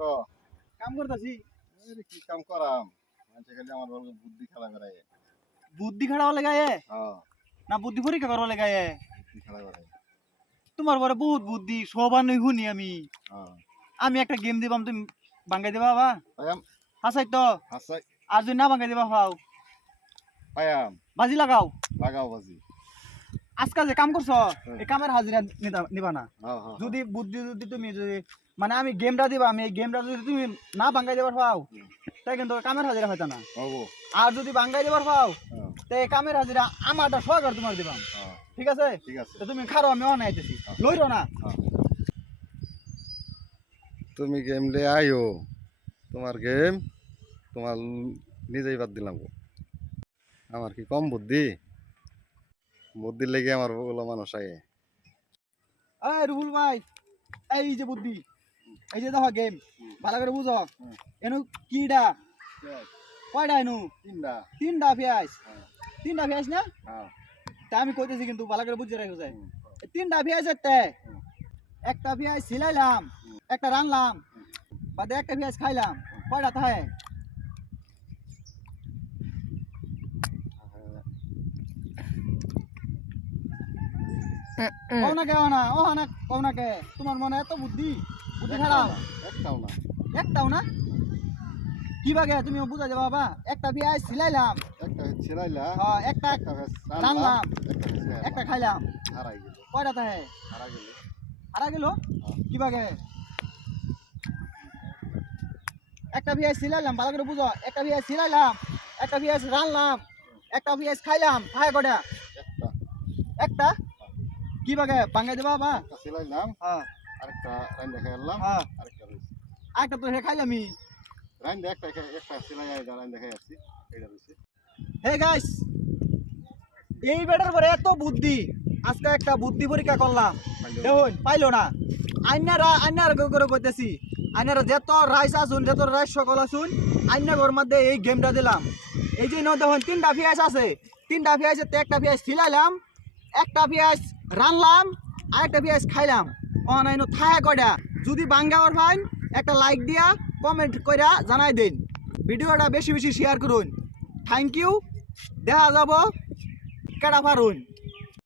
করো? কাম করতাছি। আরে কি কাম করাম? মানুষে খালি আমার বলবে বুদ্ধি খেলা করায়। বুদ্ধি খাড়াও লাগায়ে হ্যাঁ, না বুদ্ধি পরীক্ষা করো লাগায়ে? বুদ্ধি খেলা করায়। তোমার বড় বহুত বুদ্ধি সবার নই শুনি আমি। হ্যাঁ। আমি একটা গেম দিবাম তুমি বাঙ্গাই দিবা বাবা? পায়াম, হাসাই তো হাসাই, আর যদি না বাঙ্গাই দিবা পাও পায়াম, বাজি লাগাও। লাগাও বাজি। আজকাল যে কাম করছো এই কামের হাজিরা নিবা না। হ্যাঁ, হ্যাঁ, যদি বুদ্ধি যদি তুমি যদি মানে আমি গেমটা দিবা আমি এই গেমটা যদি তুমি না বাঙ্গাই দেবার পাও তাই কিন্তু কামের হাজিরা হইতা না। হবো। আর যদি বাঙ্গাই দেবার পাও হ্যাঁ, তাই কামের হাজিরা আমারটা সহকার তোমার দিবাম। হ্যাঁ, ঠিক আছে? ঠিক আছে। তো তুমি খারো আমি অনাইতেছি লইরো না। হ্যাঁ। তুমি গেম লে আইও, তোমার গেম তোমার নিজেই বাদ দিলাম গো। আমার কি কম বুদ্ধি? বুদ্ধির লেগে আমার বলো মানুষ আগে। এই রুহুল ভাই এই যে বুদ্ধি এই যে দেখো গেম ভালো করে বুঝো। এনু কিডা কয়টা এনু? তিনটা। তিনটা পেঁয়াজ। হ্যাঁ, তিনটা পেঁয়াজ না? হ্যাঁ, তা আমি কইতেছি কিন্তু ভালো করে বুঝে রাখো যায়। এই তিনটা পেঁয়াজের তে একটা পেঁয়াজ ছিলাইলাম একটা রানলাম বাদে একটা পেঁয়াজ খাইলাম কয়টা থাকে? কও না কেউ না ও না কও না কে তোমার মনে এত বুদ্ধি বুদ্ধি খারাপ একটাও না। একটাও না কি বাগে তুমি বুঝা যাবা বাবা একটা পেঁয়াজ ছিলাইলাম একটা ছিলাইলা, একটা একটা রানলাম একটা একটা খাইলাম হারাই গেল, কয়টা থাকে? হারা গেল। হারা গেল কি বাগে? একটা পেঁয়াজ ছিলাইলাম ভালো করে বুঝো একটা পেঁয়াজ ছিলাইলাম একটা পেঁয়াজ রানলাম একটা পেঁয়াজ খাইলাম থাকে কয়টা? একটা, একটা কি বাগে বাঙ্গাই দেবা বাবা? একটা ছিলাইলাম, হ্যাঁ আরেকটা রাইন্দা খাইলাম, হ্যাঁ আরেকটা রইছে। একটা তো হে খাইলামই। রাইন্দা একটা ছিলাই রাইন্দা খাই আসছি, এইটা রইছে। হে গাইস এই বেটার পরে এত বুদ্ধি আজকে একটা বুদ্ধি পরীক্ষা করলাম দেখুন পাইলো না। আইনারা করে কইতেছি আইনারা যত রাইস আসুন যত রাইস সকল আসুন আইনা ঘর মধ্যে এই গেমটা দিলাম। এই যে দেখুন তিনটা পেঁয়াজ আছে তিনটা পেঁয়াজের একটা পেঁয়াজ ছিলাইলাম একটা পেঁয়াজ রানলাম আর একটা পেঁয়াজ খাইলাম অনাইনো থায় কয়টা? যদি বাঙ্গাওয়ার ভাই একটা লাইক দিয়া কমেন্ট কইরা জানাই দিন ভিডিওটা বেশি বেশি শেয়ার করুন। থ্যাংক ইউ দেখা যাব কেডা পারুন।